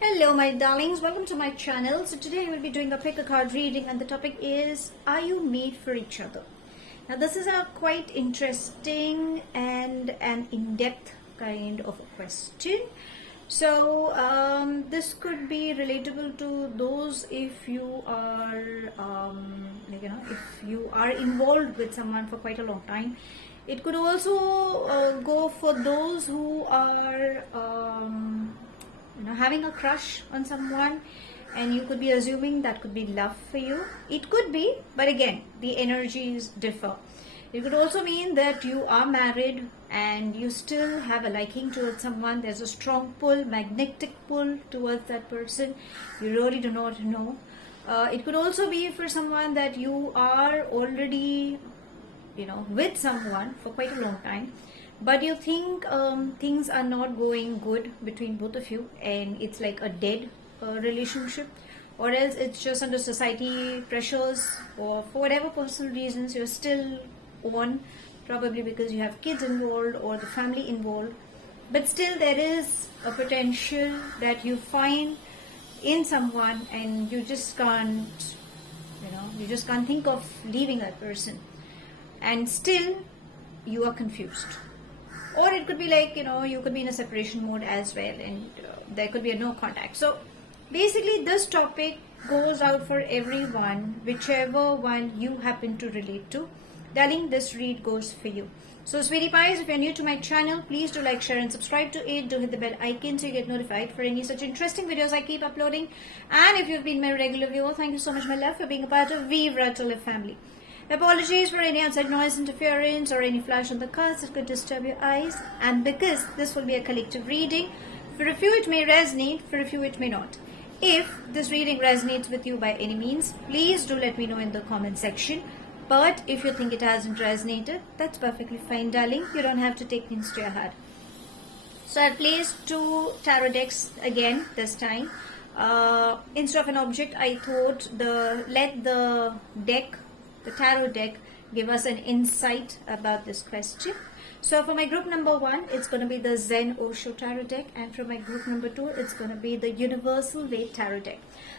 Hello my darlings, welcome to my channel. So today I will be doing a pick a card reading and the topic is, are you made for each other? Now this is a quite interesting and an in-depth kind of a question. So this could be relatable to those if you are if you are involved with someone for quite a long time. It could also go for those who are having a crush on someone, and you could be assuming that could be love for you. It could be, but again, the energies differ. It could also mean that you are married and you still have a liking towards someone. There's a strong pull, magnetic pull towards that person. You really do not know. It could also be for someone that you are already with someone for quite a long time, but you think things are not going good between both of you, and it's like a dead relationship, or else it's just under society pressures, or for whatever personal reasons you're still on, probably because you have kids involved or the family involved, but still there is a potential that you find in someone, and you just can't think of leaving that person, and still you are confused. Or it could be like, you could be in a separation mode as well, and there could be a no contact. So basically this topic goes out for everyone, whichever one you happen to relate to. Darling, this read goes for you. So sweetie pies, if you're new to my channel, please do like, share and subscribe to it. Do hit the bell icon so you get notified for any such interesting videos I keep uploading. And if you've been my regular viewer, thank you so much my love for being a part of Vivre to Live family. Apologies for any outside noise interference or any flash on the cards that could disturb your eyes. And because this will be a collective reading, for a few it may resonate, for a few it may not. If this reading resonates with you by any means, please do let me know in the comment section. But if you think it hasn't resonated, that's perfectly fine, darling. You don't have to take things to your heart. So I placed 2 tarot decks again this time. Instead of an object, I thought let the tarot deck give us an insight about this question. So for my group number 1, it's going to be the Zen Osho Tarot deck, and for my group number 2, it's going to be the Universal Waite Tarot deck.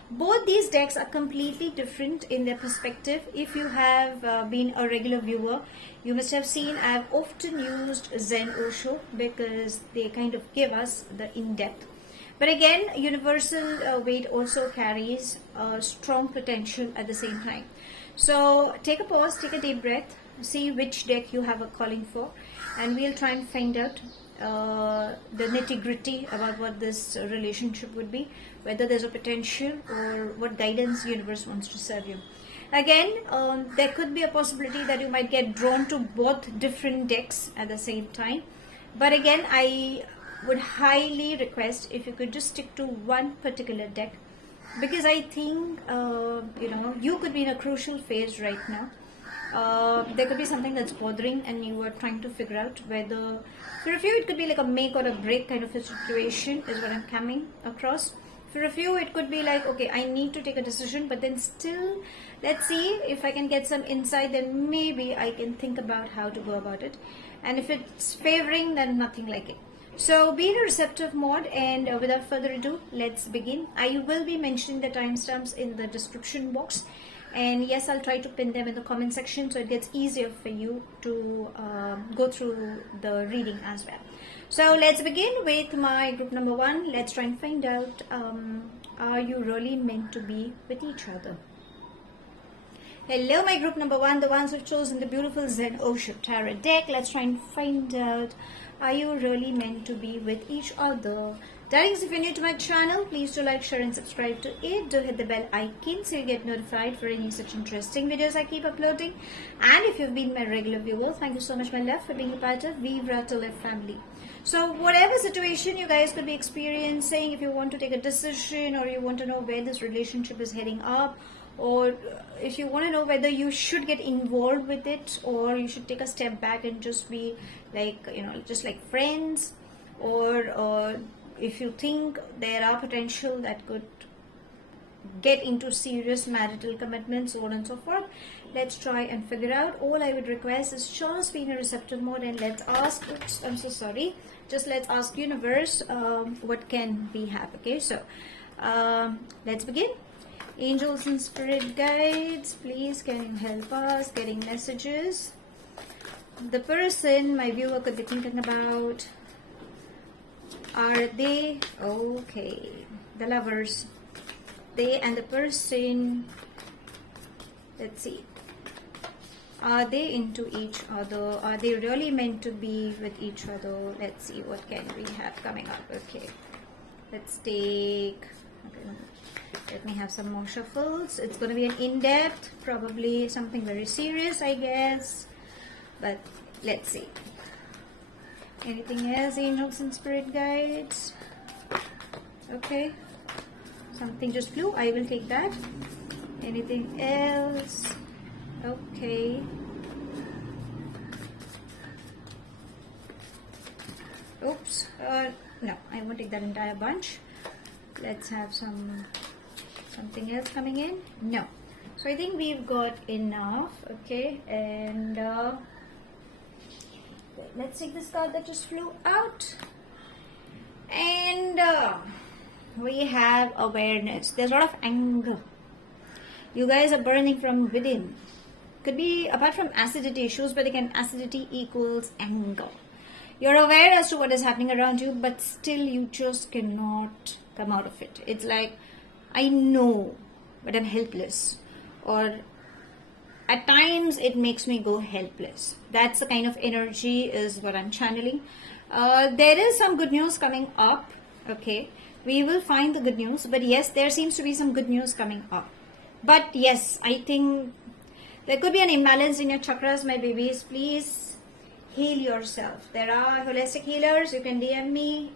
Both these decks are completely different in their perspective. If you have been a regular viewer, you must have seen I've often used Zen Osho because they kind of give us the in-depth. But again, Universal Waite also carries a strong potential at the same time. So take a pause, take a deep breath, see which deck you have a calling for, and we'll try and find out the nitty-gritty about what this relationship would be, whether there's a potential or what guidance the universe wants to serve you. Again, there could be a possibility that you might get drawn to both different decks at the same time. But again, I would highly request if you could just stick to one particular deck, because I think you could be in a crucial phase right now. There could be something that's bothering and you are trying to figure out whether, for a few it could be like a make or a break kind of a situation is what I'm coming across. For a few it could be like, okay, I need to take a decision, but then still let's see if I can get some insight, then maybe I can think about how to go about it, and if it's favoring, then nothing like it. So be in a receptive mode, and without further ado, let's begin. I will be mentioning the timestamps in the description box, and yes, I'll try to pin them in the comment section so it gets easier for you to go through the reading as well. So let's begin with my group number 1. Let's try and find out, are you really meant to be with each other? Hello my group number 1, the ones who've chosen the beautiful Zen Osho Tarot deck. Let's try and find out, are you really meant to be with each other? Darlings, if you're new to my channel, please do like, share and subscribe to it. Do hit the bell icon so you get notified for any such interesting videos I keep uploading. And if you've been my regular viewer, thank you so much my love for being a part of Vivre to Live family. So whatever situation you guys could be experiencing, if you want to take a decision, or you want to know where this relationship is heading up, or if you want to know whether you should get involved with it or you should take a step back and just be like, just like friends, or if you think there are potential that could get into serious marital commitments, so on and so forth. Let's try and figure out. All I would request is just be in a receptive mode and let's ask, oops, I'm so sorry, just let's ask universe what can we have. Okay, so let's begin. Angels and spirit guides, please can you help us getting messages? The person my viewer could be thinking about, are they okay? The lovers, they and the person, let's see, are they into each other? Are they really meant to be with each other? Let's see, what can we have coming up? Okay, let's take, okay, let me have some more shuffles. It's going to be an in-depth, probably something very serious, I guess, but let's see. Anything else, angels and spirit guides? Okay, something just flew, I will take that. Anything else? Okay. Oops, no, I won't take that entire bunch. Let's have something else coming in. No, so I think we've got enough. Okay, and let's take this card that just flew out, and we have awareness. There's a lot of anger. You guys are burning from within. Could be apart from acidity issues, but again, acidity equals anger. You're aware as to what is happening around you, but still you just cannot come out of it. It's like, I know, but I'm helpless. Or at times it makes me go helpless. That's the kind of energy is what I'm channeling. There is some good news coming up. Okay, we will find the good news, but yes, there seems to be some good news coming up. But yes, I think there could be an imbalance in your chakras, my babies. Please heal yourself. There are holistic healers. You can DM me,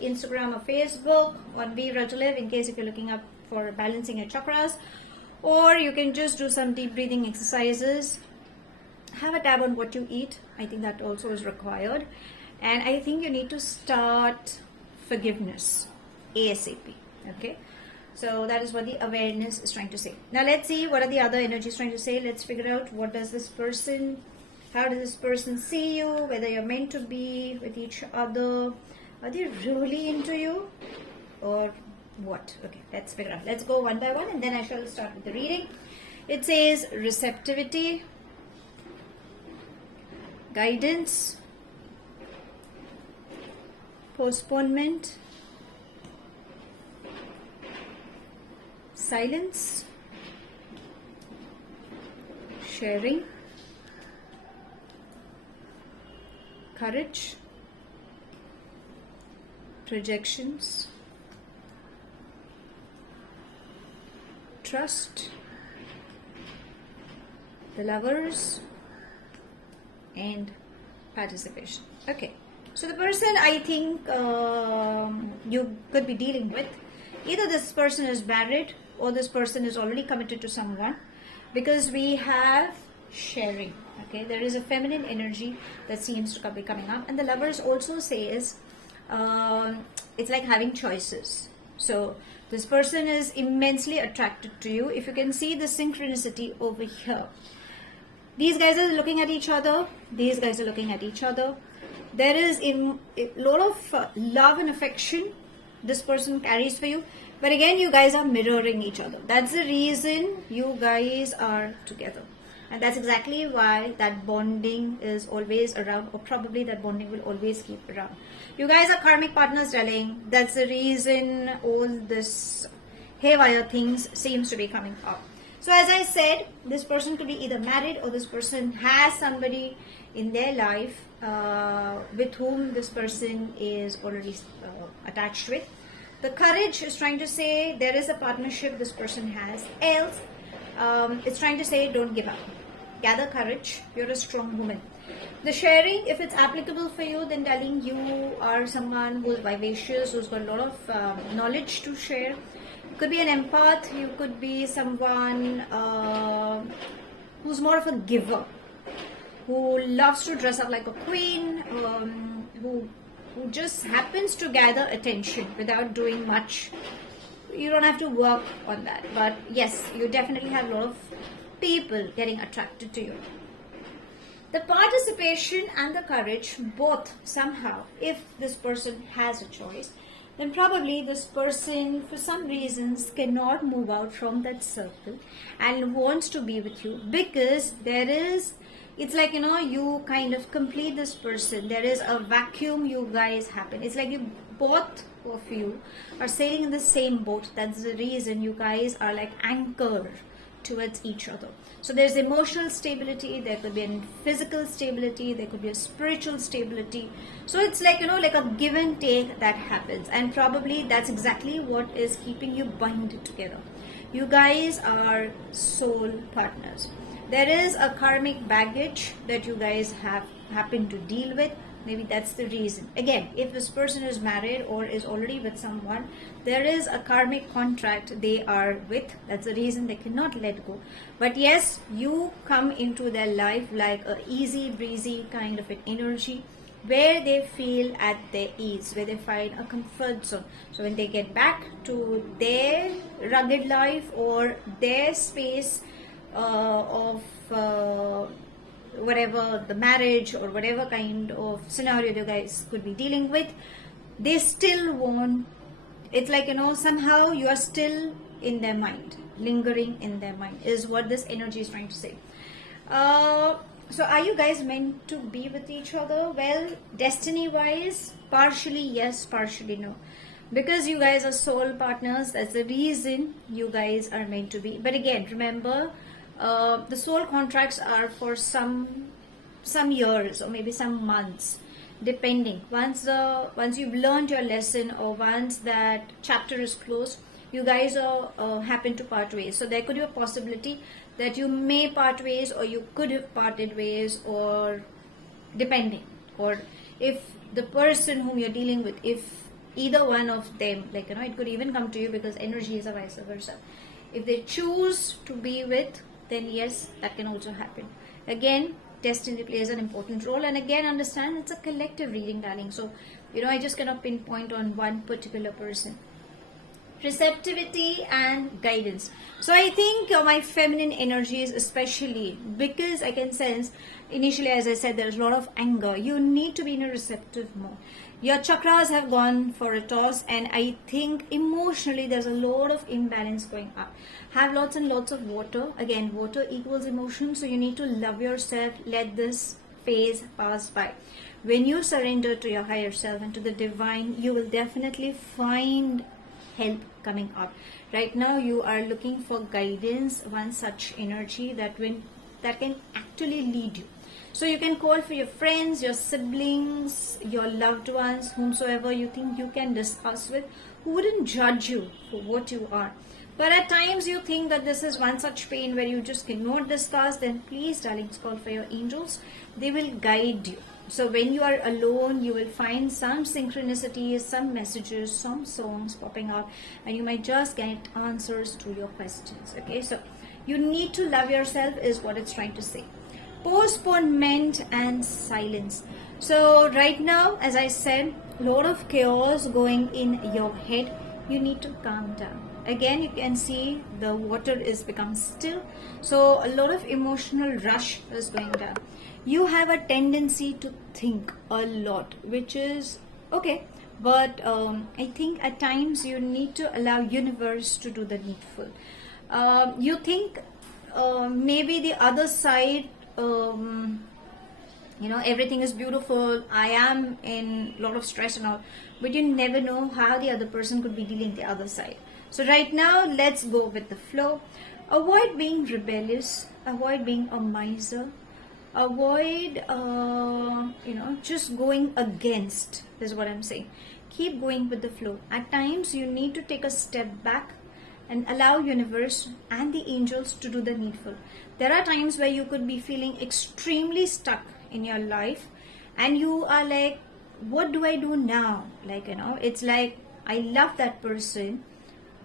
Instagram or Facebook on Vivre to Live, in case if you're looking up for balancing your chakras. Or you can just do some deep breathing exercises. Have a tab on what you eat. I think that also is required. And I think you need to start forgiveness ASAP. Okay. So that is what the awareness is trying to say. Now let's see what are the other energies trying to say. Let's figure out what does this person, how does this person see you, whether you're meant to be with each other. Are they really into you or what? Okay, let's figure out. Let's go one by one and then I shall start with the reading. It says receptivity, guidance, postponement, silence, sharing, courage, projections, trust, the lovers, and participation. Okay, so the person I think you could be dealing with, either this person is married or this person is already committed to someone, because we have sharing. Okay, there is a feminine energy that seems to be coming up, and the lovers also says it's like having choices. So this person is immensely attracted to you. If you can see the synchronicity over here, these guys are looking at each other, these guys are looking at each other. There is a lot of love and affection this person carries for you, but again you guys are mirroring each other. That's the reason you guys are together, and that's exactly why that bonding is always around, or probably that bonding will always keep around. You guys are karmic partners, darling. That's the reason all this haywire things seems to be coming up. So as I said, this person could be either married or this person has somebody in their life with whom this person is already attached with. The courage is trying to say there is a partnership this person has. Else, it's trying to say don't give up. Gather courage. You're a strong woman. The sharing, if it's applicable for you, then darling, you are someone who's vivacious, who's got a lot of knowledge to share. You could be an empath. You could be someone who's more of a giver, who loves to dress up like a queen, who just happens to gather attention without doing much you don't have to work on that. But yes, you definitely have a lot of people getting attracted to you. The participation and the courage, both somehow, if this person has a choice, then probably this person for some reasons cannot move out from that circle and wants to be with you, because it's like, you kind of complete this person. There is a vacuum you guys happen. It's like you, both of you are sailing in the same boat. That's the reason you guys are like anchored towards each other. So there's emotional stability, there could be a physical stability, there could be a spiritual stability. So it's like, like a give and take that happens, and probably that's exactly what is keeping you binded together. You guys are soul partners. There is a karmic baggage that you guys have happened to deal with. Maybe that's the reason. Again, if this person is married or is already with someone, there is a karmic contract they are with. That's the reason they cannot let go. But yes, you come into their life like a easy breezy kind of an energy, where they feel at their ease, where they find a comfort zone. So when they get back to their rugged life or their space of whatever the marriage or whatever kind of scenario you guys could be dealing with, they still won't. It's like, somehow you are still in their mind, lingering in their mind, is what this energy is trying to say. So are you guys meant to be with each other? Well, destiny wise, partially yes, partially no, because you guys are soul partners. That's the reason you guys are meant to be. But again, remember, the soul contracts are for some years or maybe some months, depending. Once you've learned your lesson, or once that chapter is closed, you guys are happen to part ways. So there could be a possibility that you may part ways, or you could have parted ways, or depending. Or if the person whom you're dealing with, if either one of them, like, it could even come to you, because energy is a vice versa. If they choose to be with, then yes, that can also happen. Again, destiny plays an important role, and again, understand it's a collective reading, darling. So, I just cannot pinpoint on one particular person. Receptivity and guidance. So I think my feminine energies, especially because I can sense initially, as I said, there's a lot of anger. You need to be in a receptive mode. Your chakras have gone for a toss, and I think emotionally there's a lot of imbalance going up. Have lots and lots of water. Again, water equals emotion, so you need to love yourself. Let this phase pass by. When you surrender to your higher self and to the divine, you will definitely find help coming up. Right now you are looking for guidance, one such energy that can actually lead you. So you can call for your friends, your siblings, your loved ones, whomsoever you think you can discuss with, who wouldn't judge you for what you are. But at times you think that this is one such pain where you just cannot discuss, then please, darlings, call for your angels. They will guide you. So when you are alone, you will find some synchronicities, some messages, some songs popping up, and you might just get answers to your questions. Okay, so you need to love yourself is what it's trying to say. Postponement and silence. So right now, as I said, a lot of chaos going in your head. You need to calm down. Again, you can see the water is become still. So a lot of emotional rush is going down. You have a tendency to think a lot, which is okay, but I think at times you need to allow universe to do the needful. You think maybe the other side, everything is beautiful, I am in a lot of stress and all, but you never know how the other person could be dealing the other side. So right now, let's go with the flow. Avoid being rebellious, avoid being a miser, avoid just going against, is what I'm saying. Keep going with the flow. At times you need to take a step back and allow universe and the angels to do the needful. There are times where you could be feeling extremely stuck in your life, and you are like, what do I do now? It's like, I love that person,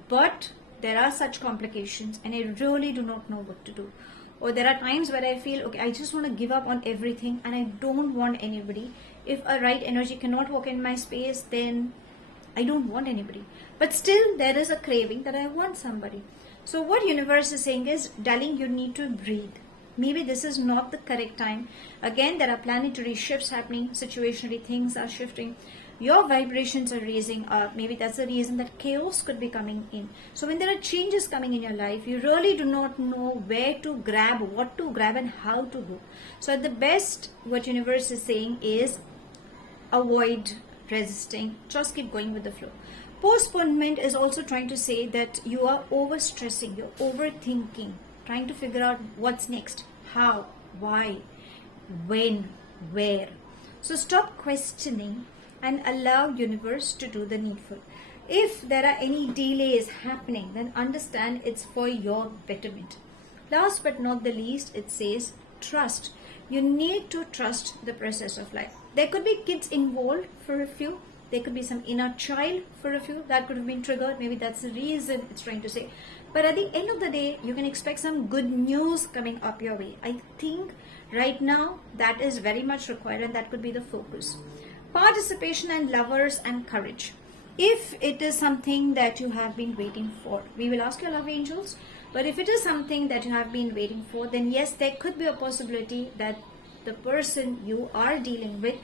but there are such complications and I really do not know what to do. Or there are times where I feel, okay, I just want to give up on everything and I don't want anybody. If a right energy cannot walk in my space, then I don't want anybody. But still there is a craving that I want somebody. So what universe is saying is, darling, you need to breathe. Maybe this is not the correct time. Again, there are planetary shifts happening, situationally things are shifting. Your vibrations are raising up. Maybe that's the reason that chaos could be coming in. So when there are changes coming in your life, you really do not know where to grab, what to grab, and how to go. So at the best, what universe is saying is, avoid resisting, just keep going with the flow. Postponement is also trying to say that you are overstressing, you're overthinking, trying to figure out what's next, how, why, when, where. So stop questioning and allow universe to do the needful. If there are any delays happening, then understand it's for your betterment. Last but not the least, it says trust. You need to trust the process of life. There could be kids involved for a few. There could be some inner child for a few that could have been triggered. Maybe that's the reason it's trying to say. But at the end of the day, you can expect some good news coming up your way. I think right now that is very much required, and that could be the focus. Participation and lovers and courage. If it is something that you have been waiting for, we will ask your love angels. But if it is something that you have been waiting for, then yes, there could be a possibility that the person you are dealing with,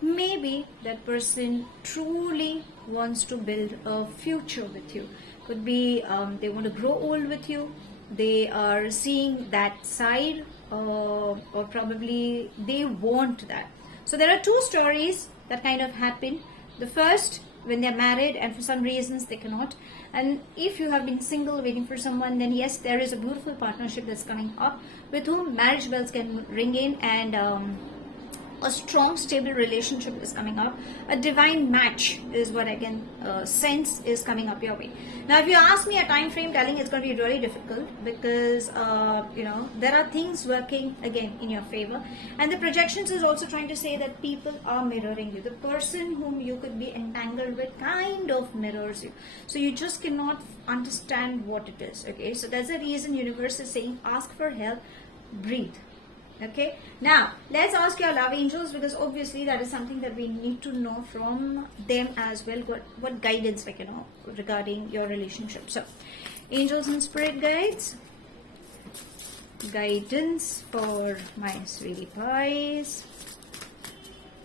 maybe that person truly wants to build a future with you. Could be they want to grow old with you. They are seeing that side, or probably they want that. So there are two stories that kind of happen. The first, when they're married and for some reasons they cannot. And if you have been single waiting for someone, then yes, there is a beautiful partnership that's coming up with whom marriage bells can ring in, and a strong stable relationship is coming up. A divine match is what I can sense is coming up your way. Now if you ask me a time frame, darling, it's going to be really difficult, because there are things working again in your favor, and the projections is also trying to say that people are mirroring you. The person whom you could be entangled with kind of mirrors you, so you just cannot understand what it is. Okay, so that's the reason universe is saying ask for help, breathe. Okay, now let's ask your love angels, because obviously that is something that we need to know from them as well, what guidance regarding your relationship. So angels and spirit guides, guidance for my sweetie pies.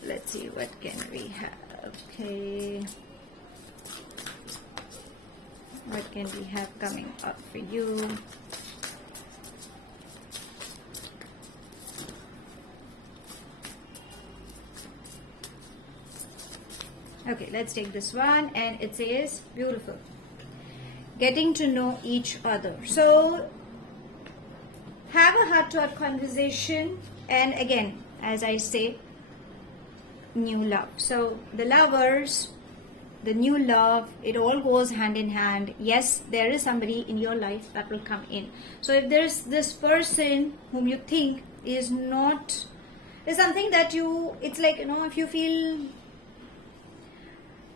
Let's see, what can we have? Okay, what can we have coming up for you? Okay, let's take this one, and it says, beautiful, getting to know each other. So have a heart-to-heart conversation, and again, as I say, new love. So the lovers, the new love, it all goes hand in hand. Yes, there is somebody in your life that will come in. So if there's this person whom you think is not, is something that you, it's like, if you feel,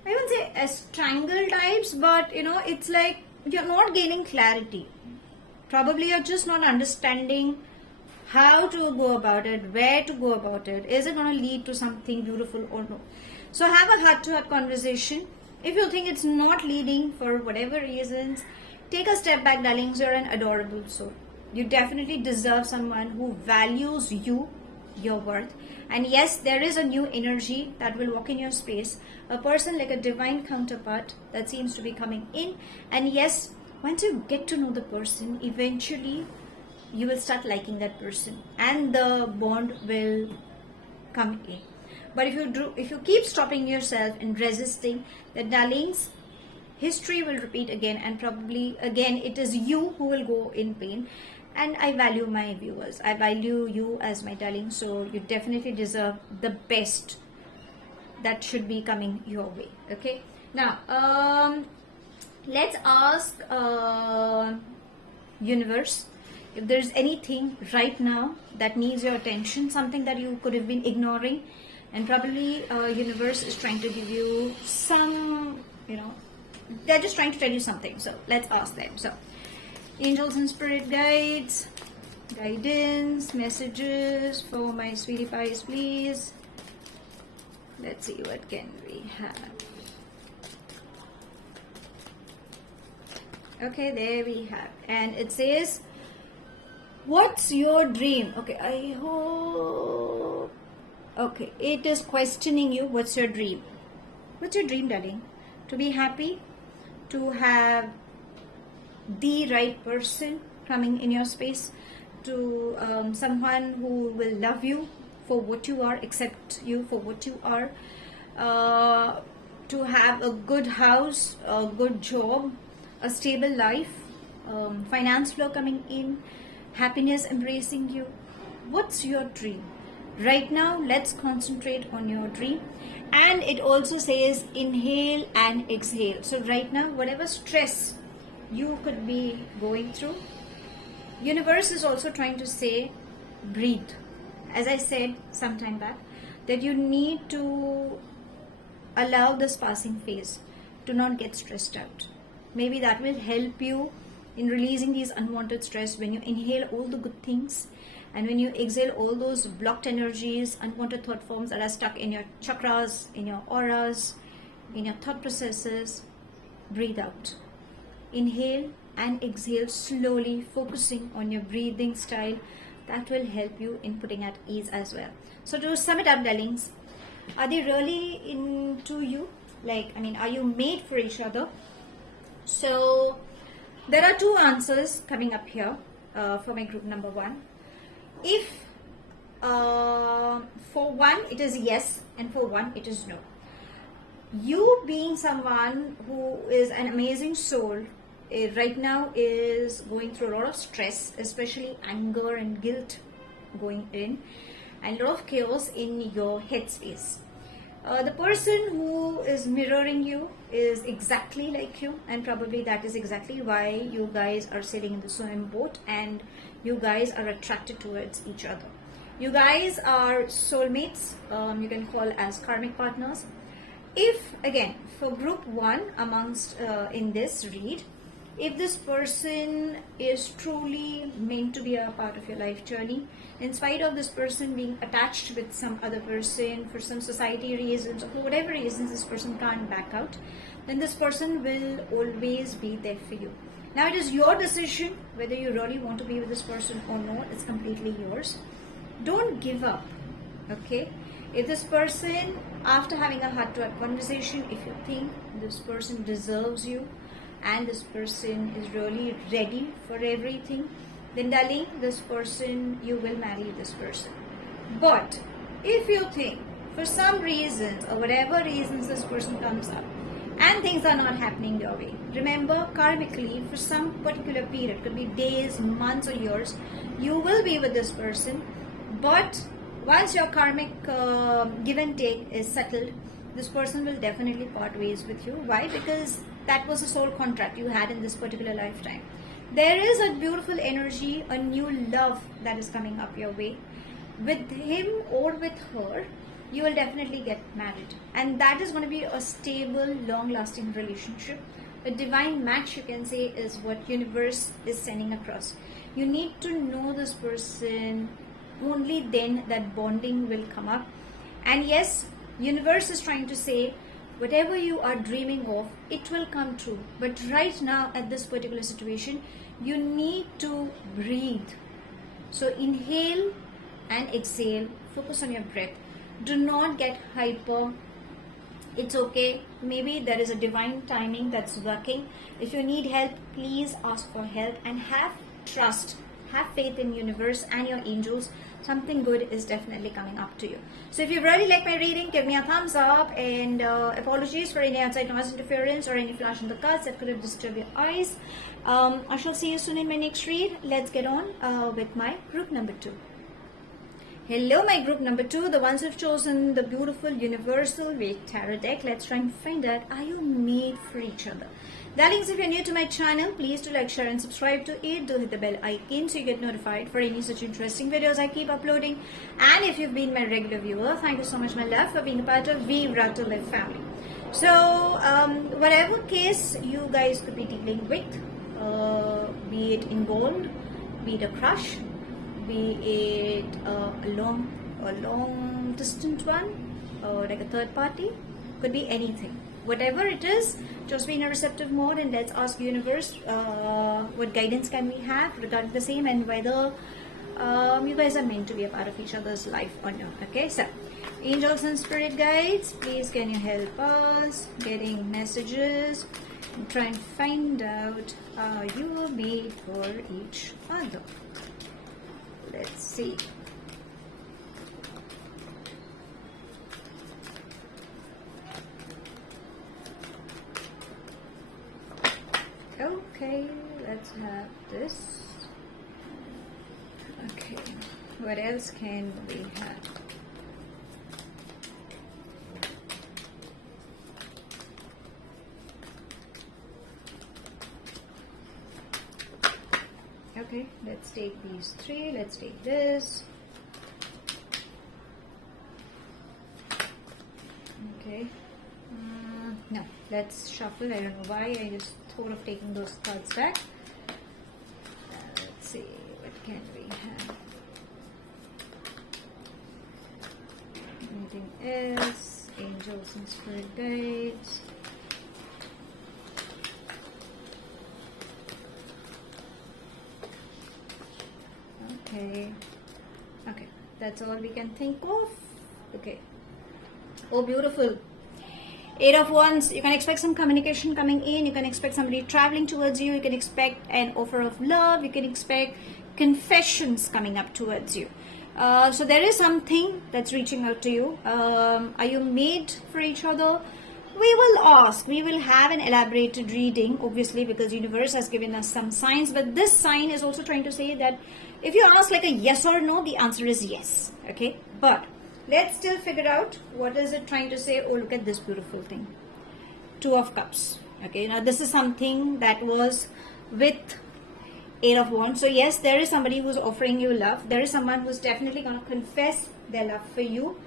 I wouldn't say a strangle types, but it's like you're not gaining clarity. Probably you're just not understanding how to go about it, where to go about it. Is it going to lead to something beautiful or no? So have a heart-to-heart conversation. If you think it's not leading for whatever reasons, take a step back, darlings. You're an adorable soul. You definitely deserve someone who values you, your worth. And yes, there is a new energy that will walk in your space, a person like a divine counterpart that seems to be coming in. And yes, once you get to know the person, eventually you will start liking that person, and the bond will come in. But if you keep stopping yourself and resisting, then darlings, history will repeat again, and probably again it is you who will go in pain. And I value my viewers. I value you as my darling. So you definitely deserve the best that should be coming your way. Okay. Now, let's ask universe if there's anything right now that needs your attention, something that you could have been ignoring, and probably universe is trying to give you some, they're just trying to tell you something. So let's ask them. So angels and spirit guides, guidance, messages for my sweetie pies, please. Let's see, what can we have? Okay, there we have. And it says, what's your dream? Okay, I hope. Okay, it is questioning you. What's your dream? What's your dream, darling? To be happy, to have the right person coming in your space, to someone who will love you for what you are, accept you for what you are, to have a good house, a good job, a stable life, finance flow coming in, happiness embracing you. What's your dream? Right now, let's concentrate on your dream. And it also says inhale and exhale. So right now, whatever stress you could be going through, universe is also trying to say breathe. As I said some time back, that you need to allow this passing phase, to not get stressed out. Maybe that will help you in releasing these unwanted stress when you inhale all the good things, and when you exhale all those blocked energies, unwanted thought forms that are stuck in your chakras, in your auras, in your thought processes. Breathe out. Inhale and exhale slowly, focusing on your breathing style. That will help you in putting at ease as well. So to sum it up, darlings, are they really into you? Like, I mean, are you made for each other? So there are two answers coming up here for my group number one. If for one it is yes, and for one it is no. You being someone who is an amazing soul, right now is going through a lot of stress, especially anger and guilt going in, and a lot of chaos in your headspace. The person who is mirroring you is exactly like you, and probably that is exactly why you guys are sailing in the same boat, and you guys are attracted towards each other. You guys are soulmates, you can call as karmic partners. If, again, for group one amongst in this read, if this person is truly meant to be a part of your life journey, in spite of this person being attached with some other person for some society reasons or for whatever reasons this person can't back out, then this person will always be there for you. Now it is your decision whether you really want to be with this person or not. It's completely yours. Don't give up, okay? If this person, after having a heart-to-heart conversation, if you think this person deserves you and this person is really ready for everything, then darling, this person, you will marry this person. But if you think for some reasons or whatever reasons this person comes up and things are not happening your way, remember, karmically, for some particular period, could be days, months or years, you will be with this person. But once your karmic give and take is settled, this person will definitely part ways with you. Why? Because that was a soul contract you had in this particular lifetime. There is a beautiful energy, a new love that is coming up your way. With him or with her, you will definitely get married. And that is going to be a stable, long-lasting relationship. A divine match, you can say, is what universe is sending across. You need to know this person. Only then that bonding will come up. And yes, universe is trying to say, whatever you are dreaming of, it will come true. But right now, at this particular situation, you need to breathe. So inhale and exhale. Focus on your breath. Do not get hyper. It's okay. Maybe there is a divine timing that's working. If you need help, please ask for help and have trust. Have faith in universe and your angels. Something good is definitely coming up to you. So if you really like my reading, give me a thumbs up, and apologies for any outside noise interference or any flash in the cards that could have disturbed your eyes. I shall see you soon in my next read. Let's get on with my group number 2. Hello, my group number 2, the ones who've chosen the beautiful universal Waite tarot deck. Let's try and find out, are you made for each other? Darlings, if you're new to my channel, please do like, share and subscribe to it. Do hit the bell icon so you get notified for any such interesting videos I keep uploading. And if you've been my regular viewer, thank you so much, my love, for being a part of Vivre to Live family. So, whatever case you guys could be dealing with, be it involved, be it a crush, be it a long distant one, or like a third party, could be anything. whatever it is, just be in a receptive mode and let's ask universe what guidance can we have regarding the same, and whether you guys are meant to be a part of each other's life or not. Okay, so angels and spirit guides, please can you help us getting messages and try and find out how you are made for each other. Let's see. Okay, let's have this. Okay, what else can we have? Okay, let's take these three. Let's take this. Okay. No, let's shuffle. I don't know why. I just thought of taking those cards back. Let's see. What can we have? Anything else? Angels and spirit guides. Okay. Okay. That's all we can think of. Okay. Oh, beautiful. 8 of Wands, you can expect some communication coming in, you can expect somebody traveling towards you, you can expect an offer of love, you can expect confessions coming up towards you. So there is something that's reaching out to you. Are you made for each other? We will ask, we will have an elaborated reading, obviously, because universe has given us some signs, but this sign is also trying to say that if you ask like a yes or no, the answer is yes. Okay, but let's still figure out what is it trying to say. Oh, look at this beautiful thing. 2 of Cups. Okay, now this is something that was with 8 of Wands. So yes, there is somebody who's offering you love. There is someone who's definitely going to confess their love for you.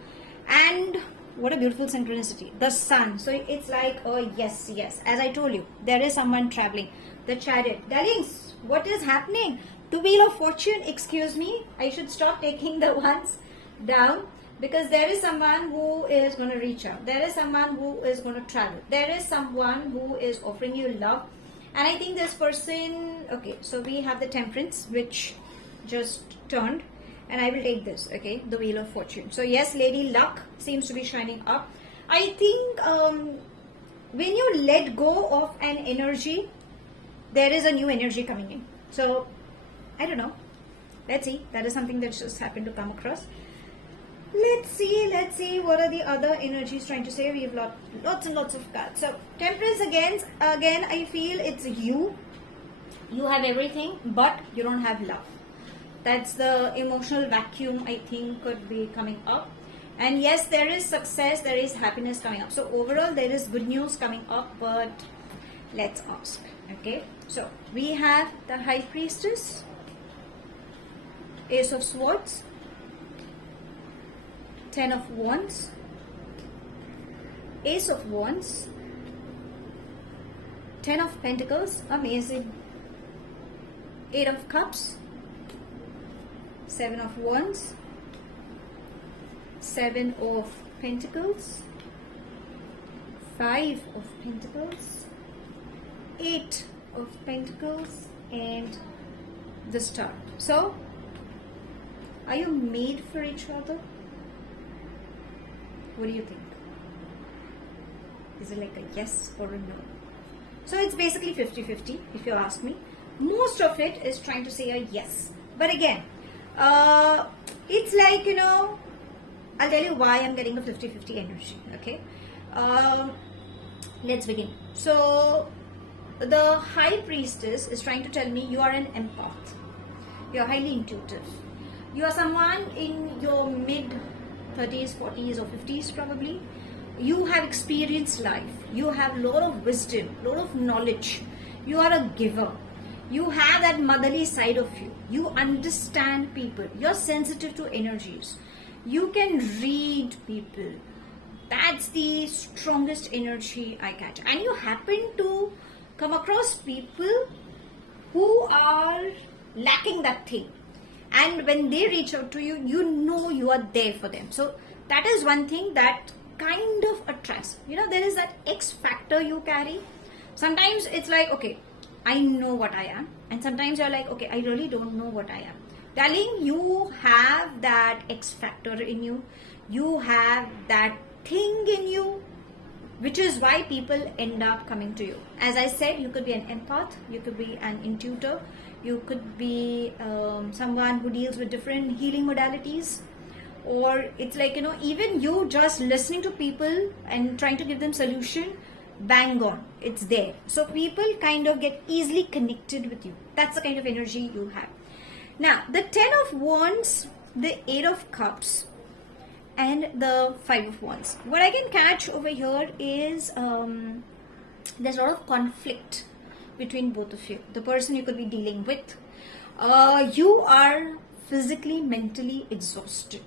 And what a beautiful synchronicity. The Sun. So it's like, oh yes, yes. As I told you, there is someone traveling. The Chariot. Darlings, what is happening? The Wheel of Fortune, excuse me. I should stop taking the ones down. Because there is someone who is going to reach out. There is someone who is going to travel. There is someone who is offering you love. And I think this person... Okay, so we have the Temperance, which just turned. And I will take this, okay? The Wheel of Fortune. So yes, Lady Luck seems to be shining up. I think when you let go of an energy, there is a new energy coming in. So, I don't know. Let's see. That is something that just happened to come across. Let's see what are the other energies trying to say. We have lots and lots of cards. So Temperance again I feel it's you have everything but you don't have love. That's the emotional vacuum I think could be coming up. And yes, there is success, there is happiness coming up. So overall there is good news coming up, but let's ask. Okay, so we have the High Priestess, Ace of Swords, 10 of Wands, Ace of Wands, 10 of Pentacles, amazing, 8 of Cups, 7 of Wands, 7 of Pentacles, 5 of Pentacles, 8 of Pentacles, and the Star. So, are you made for each other? What do you think? Is it like a yes or a no? So it's basically 50-50 if you ask me. Most of it is trying to say a yes. But again, it's like, you know, I'll tell you why I'm getting a 50-50 energy. Okay. Let's begin. So the High Priestess is trying to tell me you are an empath. You're highly intuitive. You are someone in your mid 30s, 40s or 50s probably. You have experienced life. You have a lot of wisdom, a lot of knowledge. You are a giver. You have that motherly side of you. You understand people. You're sensitive to energies. You can read people. That's the strongest energy I catch. And you happen to come across people who are lacking that thing. And when they reach out to you, you know you are there for them. So that is one thing that kind of attracts. There is that X factor you carry. Sometimes it's like, okay, I know what I am. And sometimes you're like, okay, I really don't know what I am. Darling, you have that X factor in you. You have that thing in you, which is why people end up coming to you. As I said, you could be an empath, you could be an intuitor, you could be someone who deals with different healing modalities, or it's like, even you just listening to people and trying to give them solution, bang on, it's there. So people kind of get easily connected with you. That's the kind of energy you have. Now, the 10 of Wands, the 8 of Cups, and the 5 of Wands. What I can catch over here is there's a lot of conflict between both of you. The person you could be dealing with, you are physically, mentally exhausted.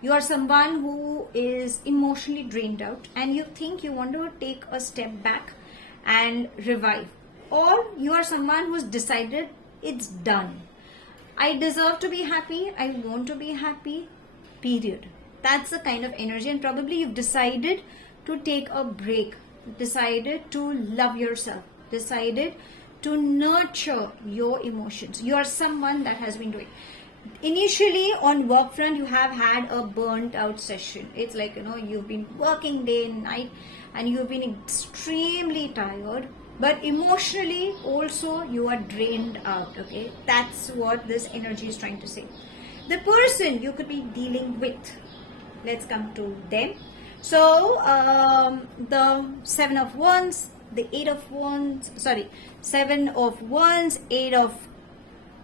You are someone who is emotionally drained out, and you think you want to take a step back and revive. Or you are someone who's decided it's done. I deserve to be happy. I want to be happy. Period. That's the kind of energy, and probably you've decided to take a break, decided to love yourself, decided to nurture your emotions. You are someone that has been doing. Initially on work front, you have had a burnt out session. It's like, you've been working day and night and you've been extremely tired, but emotionally also you are drained out. Okay, that's what this energy is trying to say. The person you could be dealing with, let's come to them. So the 7 of Wands, the 8 of Wands, 7 of Wands, 8 of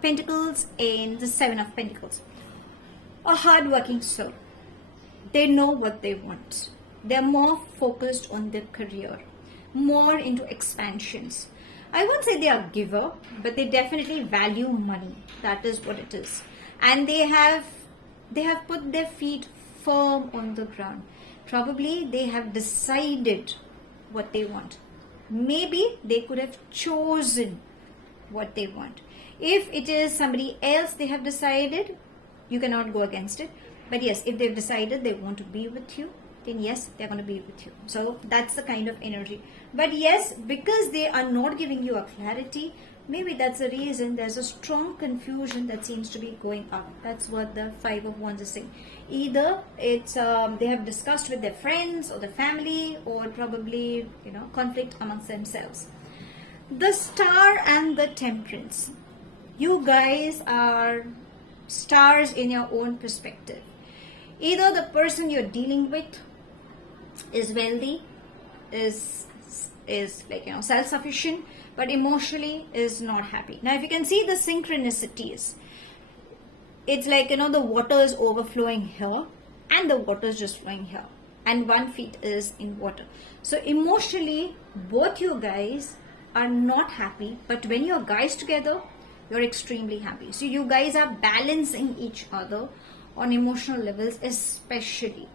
Pentacles, and the 7 of Pentacles. A hard-working soul. They know what they want. They're more focused on their career, more into expansions. I won't say they are a giver, but they definitely value money. That is what it is. And they have put their feet firm on the ground. Probably they have decided what they want. Maybe they could have chosen what they want. If it is somebody else they have decided, you cannot go against it. But yes, if they've decided they want to be with you, then yes, they're going to be with you. So that's the kind of energy. But yes, because they are not giving you a clarity, maybe that's the reason there's a strong confusion that seems to be going up. That's what the 5 of Wands is saying. Either it's they have discussed with their friends or the family, or probably conflict amongst themselves. The Star and the Temperance. You guys are stars in your own perspective. Either the person you're dealing with is wealthy, is like self-sufficient, but emotionally is not happy. Now if you can see the synchronicities, it's like the water is overflowing here and the water is just flowing here, and 1 feet is in water. So emotionally both you guys are not happy, but when you're guys together, you're extremely happy. So you guys are balancing each other on emotional levels, especially.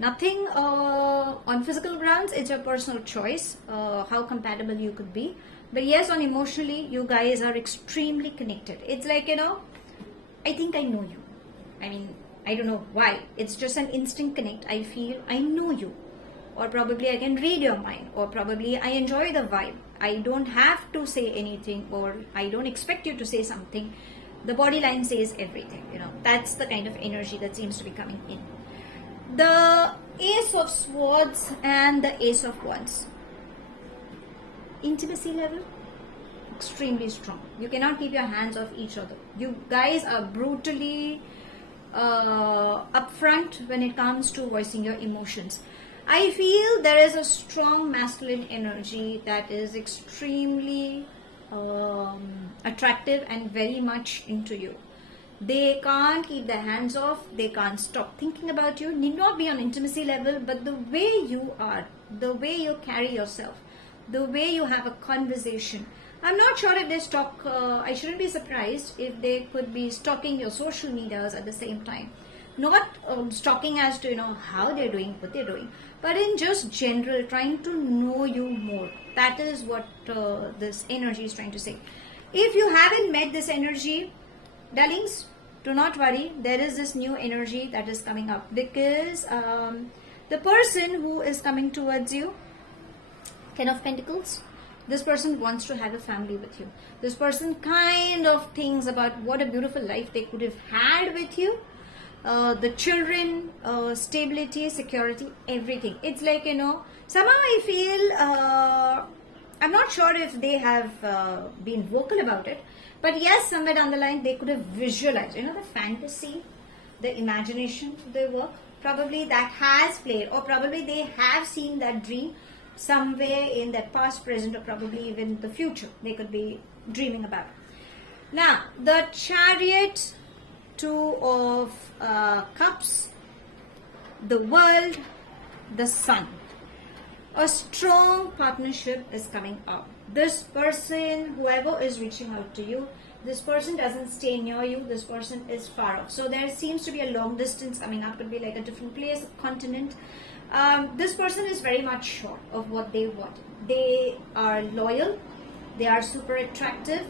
Nothing on physical grounds, it's your personal choice how compatible you could be. But yes, on emotionally, you guys are extremely connected. It's like, I think I know you. I mean, I don't know why. It's just an instant connect. I feel I know you. Or probably I can read your mind. Or probably I enjoy the vibe. I don't have to say anything, or I don't expect you to say something. The body line says everything. That's the kind of energy that seems to be coming in. The Ace of Swords and the Ace of Wands. Intimacy level, extremely strong. You cannot keep your hands off each other. You guys are brutally upfront when it comes to voicing your emotions. I feel there is a strong masculine energy that is extremely attractive and very much into you. They can't keep their hands off. They can't stop thinking about you. Need not be on intimacy level, but the way you are, the way you carry yourself, the way you have a conversation. I'm not sure if they stalk. I shouldn't be surprised if they could be stalking your social medias at the same time. Not stalking as to how they're doing, what they're doing, but in just general, trying to know you more. That is what this energy is trying to say. If you haven't met this energy, darlings, do not worry. There is this new energy that is coming up, because The person who is coming towards you, Ten of Pentacles, this person wants to have a family with you. This person kind of thinks about what a beautiful life they could have had with you. The children, stability, security, everything. It's like, somehow I feel, I'm not sure if they have been vocal about it, but yes, somewhere down the line, they could have visualized, the fantasy, the imagination, their work. Probably that has played, or probably they have seen that dream somewhere in that past, present, or probably even the future. They could be dreaming about. Now, the Chariot, Two of Cups, the World, the Sun. A strong partnership is coming up. This person, whoever is reaching out to you, this person doesn't stay near you. This person is far off. So there seems to be a long distance coming up. Could be like a different place, a continent. This person is very much sure of what they want. They are loyal. They are super attractive.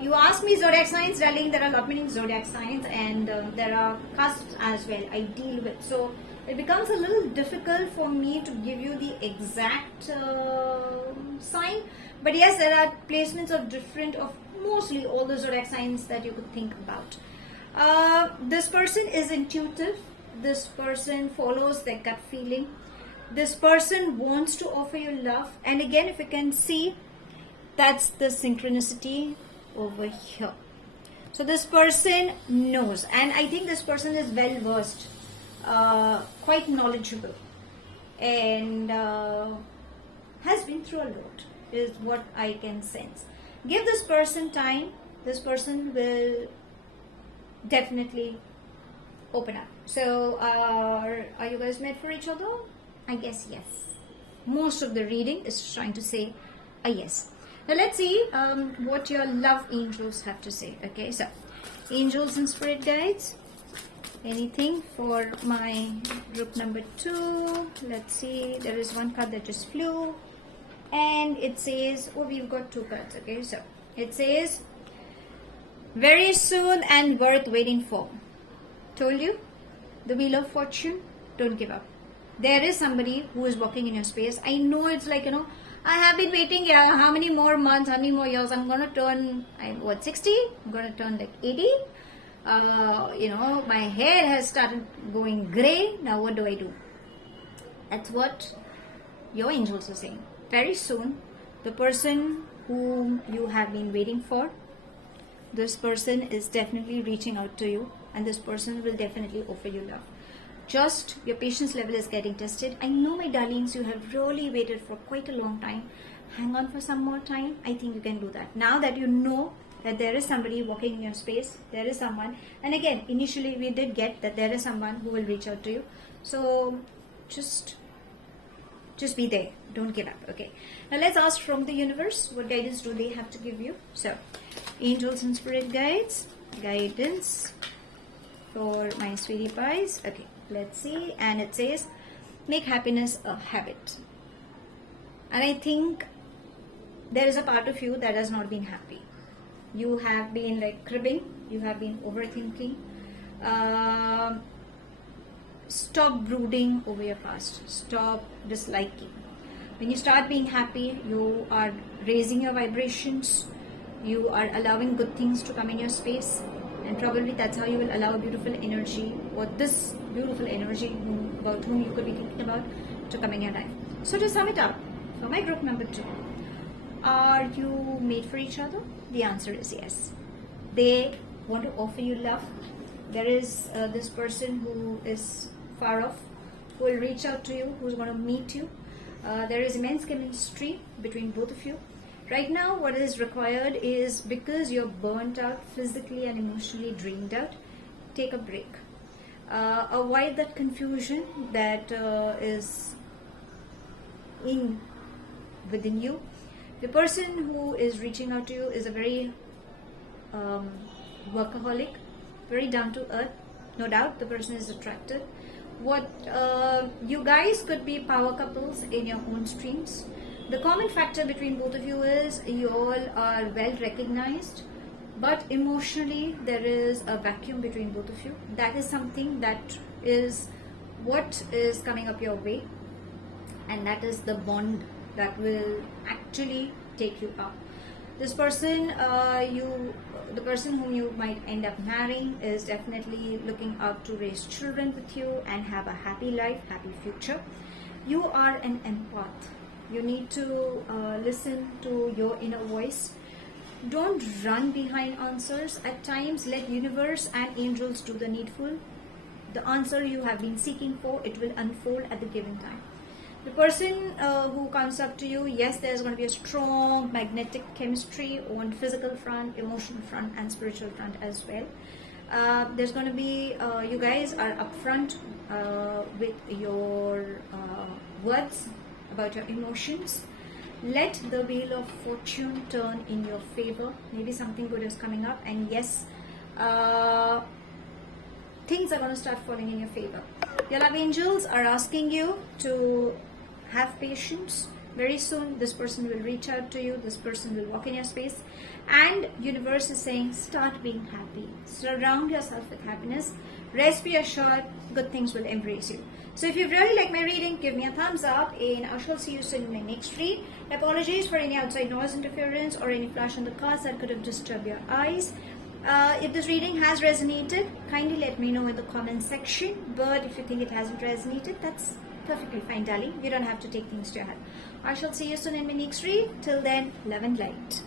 You ask me zodiac signs, darling, there are a lot many zodiac signs, and there are cusps as well I deal with. So it becomes a little difficult for me to give you the exact sign. But yes, there are placements of mostly all the zodiac signs that you could think about. This person is intuitive. This person follows their gut feeling. This person wants to offer you love. And again, if you can see, that's the synchronicity over here. So this person knows, and I think this person is well versed, quite knowledgeable, and has been through a lot, is what I can sense. Give this person time. This person will definitely open up. So are you guys meant for each other? I guess yes. Most of the reading is trying to say a yes. Now let's see what your love angels have to say. Okay, so angels and spirit guides, anything for my group number 2. Let's see, there is one card that just flew, and it says, oh, we've got 2 cards. Okay, so it says very soon and worth waiting for. Told you, the Wheel of Fortune, don't give up. There is somebody who is walking in your space. I know it's like, I have been waiting, how many more months, how many more years? I'm going to turn, 60? I'm going to turn like 80. My hair has started going grey. Now what do I do? That's what your angels are saying. Very soon, the person whom you have been waiting for, this person is definitely reaching out to you, and this person will definitely offer you love. Just your patience level is getting tested. I know, my darlings, you have really waited for quite a long time. Hang on for some more time. I think you can do that. Now that you know that there is somebody walking in your space, there is someone, and again, initially we did get that there is someone who will reach out to you. So just be there. Don't give up. Okay. Now let's ask from the universe, what guidance do they have to give you? So, angels and spirit guides, guidance for my sweetie pies. Okay. Let's see, and it says make happiness a habit. And I think there is a part of you that has not been happy. You have been like cribbing, you have been overthinking. Stop brooding over your past. Stop disliking. When you start being happy, you are raising your vibrations, you are allowing good things to come in your space, and probably that's how you will allow beautiful energy, or this beautiful energy about whom you could be thinking about, to come in your life. So to sum it up, for my group number 2, are you made for each other? The answer is yes. They want to offer you love. There is this person who is far off, who will reach out to you, who's going to meet you. There is immense chemistry between both of you. Right now, what is required is, because you're burnt out, physically and emotionally drained out, take a break. Avoid that confusion that is within you. The person who is reaching out to you is a very workaholic, very down to earth. No doubt the person is attractive. What you guys could be power couples in your own streams. The common factor between both of you is you all are well recognized, but emotionally there is a vacuum between both of you. That is something that is what is coming up your way, and that is the bond that will actually take you up. This person, the person whom you might end up marrying, is definitely looking up to raise children with you and have a happy life, happy future. You are an empath. You need to listen to your inner voice. Don't run behind answers. At times, let universe and angels do the needful. The answer you have been seeking for, it will unfold at the given time. The person who comes up to you, yes, there's going to be a strong magnetic chemistry on physical front, emotional front, and spiritual front as well. There's going to be, you guys are upfront with your words about your emotions. Let the wheel of fortune turn in your favor. Maybe something good is coming up, and yes, things are going to start falling in your favor. Your love angels are asking you to have patience. Very soon this person will reach out to you, this person will walk in your space, and universe is saying start being happy. Surround yourself with happiness. Rest be assured, good things will embrace you. So if you really like my reading, give me a thumbs up, and I shall see you soon in my next read. Apologies for any outside noise interference or any flash on the cards that could have disturbed your eyes. If this reading has resonated, kindly let me know in the comment section. But if you think it hasn't resonated, that's perfectly fine, darling. You don't have to take things to your heart. I shall see you soon in my next read. Till then, love and light.